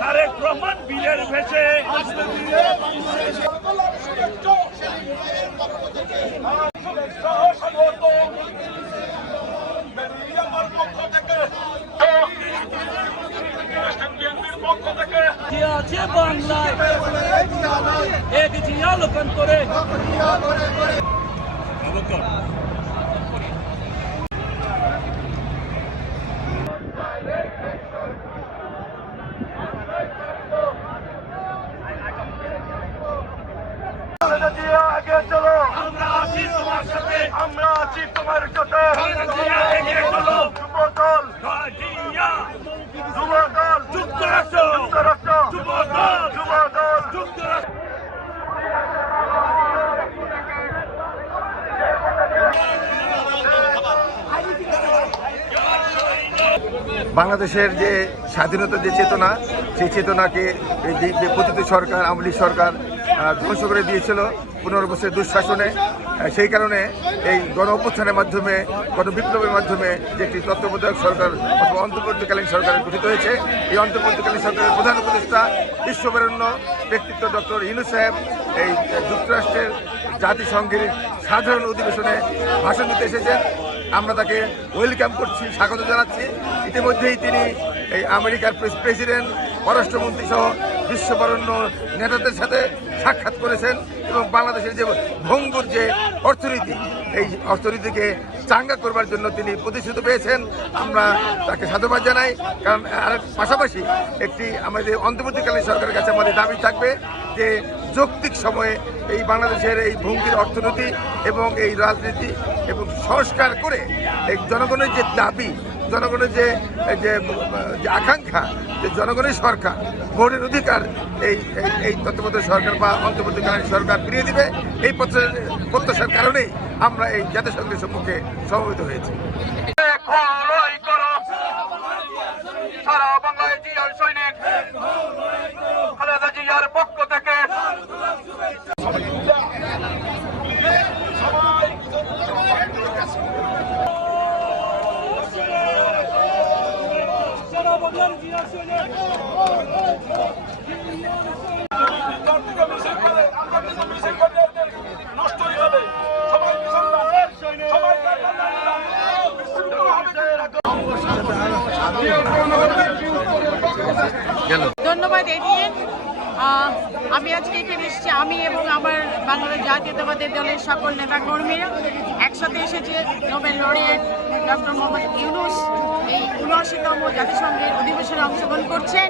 তারেক রহমান বীরের ভেসে আছে বাংলায়। এক জিয়া লোকন করে খালেদা জিয়া আগে চলো আমরা আছি তোমার সাথে আমরা আছি তোমার যুক্তরাষ্ট্র বাংলাদেশের যে স্বাধীনতার যে চেতনা, সেই চেতনাকে যে- পতিত সরকার, আমলি সরকার ধ্বংস করে দিয়েছিল পনেরো বছরের দুঃশাসনে। সেই কারণে এই গণ অভ্যুত্থানের মাধ্যমে গণ বিপ্লবের মাধ্যমে যে একটি তত্ত্বাবধায়ক সরকার অথবা অন্তর্বর্তীকালীন সরকার গঠিত হয়েছে, এই অন্তর্বর্তীকালীন সরকারের প্রধান উপদেষ্টা বিশ্ববরেণ্য ব্যক্তিত্ব ডক্টর ইনু সাহেব এই যুক্তরাষ্ট্রের জাতিসংঘের সাধারণ অধিবেশনে ভাষণ দিতে এসেছেন। আমরা তাকে ওয়েলকাম করছি, স্বাগত জানাচ্ছি। ইতিমধ্যেই তিনি এই আমেরিকার প্রেসিডেন্ট, পররাষ্ট্রমন্ত্রী সহ বিশ্ববরণ্য নেতাদের সাথে সাক্ষাৎ করেছেন এবং বাংলাদেশের যে ভঙ্গুর যে অর্থনীতি, এই অর্থনীতিকে চাঙ্গা করবার জন্য তিনি প্রতিশ্রুতি পেয়েছেন। আমরা তাকে সাধুবাদ জানাই, কারণ আর পাশাপাশি একটি আমাদের অন্তর্বর্তীকালীন সরকারের কাছে আমাদের দাবি থাকবে যে যৌক্তিক সময়ে এই বাংলাদেশের এই ভঙ্গির অর্থনীতি এবং এই রাজনীতি এবং সংস্কার করে এই জনগণের যে দাবি জনগণের যে যে আকাঙ্ক্ষা, যে জনগণের সরকার ভোটের অধিকার, এই, এই- তত্ত্বাবধায়ক সরকার বা অন্তর্বর্তীকালীন সরকার ফিরিয়ে দিবে, এই প্রত্যাশার কারণেই আমরা এই জাতিসংঘের সম্মুখে সমবেত হয়েছি। সারা বাংলায় জিয়ার সৈনিক খালেদা জিয়ার পক্ষ থেকে ধন্যবাদ আহ, আমি আজকে এখানে এসেছি আমি এবং আমার বাংলাদেশ জাতীয়তাবাদের দলের সকল নেতাকর্মীরা। একসাথে এসেছে Nobel laureate doctor Muhammad Yunus. এই উনআশিতম জাতিসংঘের অধিবেশনে অংশগ্রহণ করছেন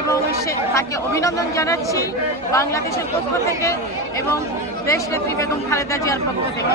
এবং সে তাকে অভিনন্দন জানাচ্ছি বাংলাদেশের পক্ষ থেকে এবং দেশ নেত্রী বেগম খালেদা জিয়ার পক্ষ থেকে।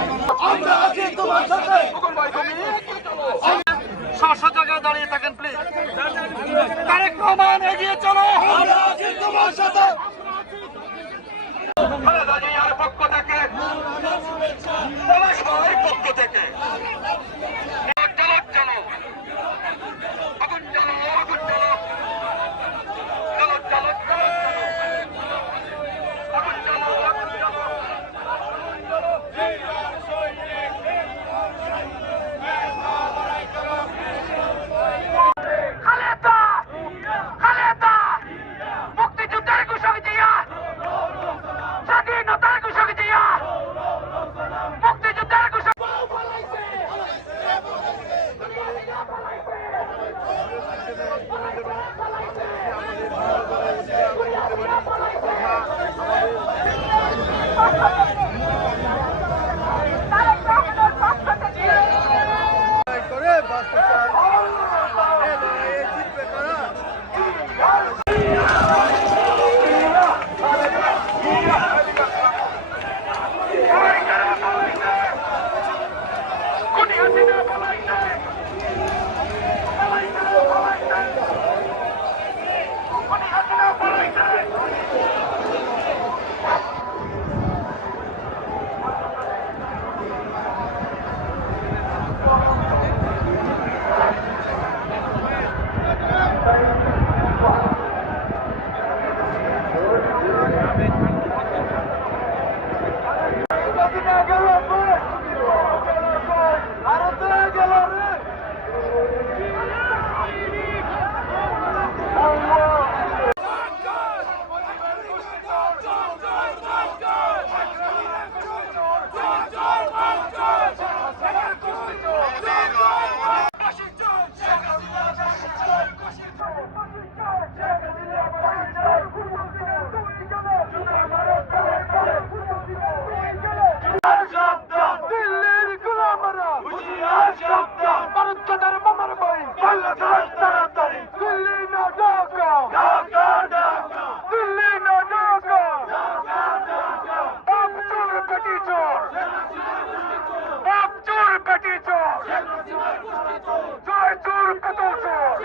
জয় চোর কত চোর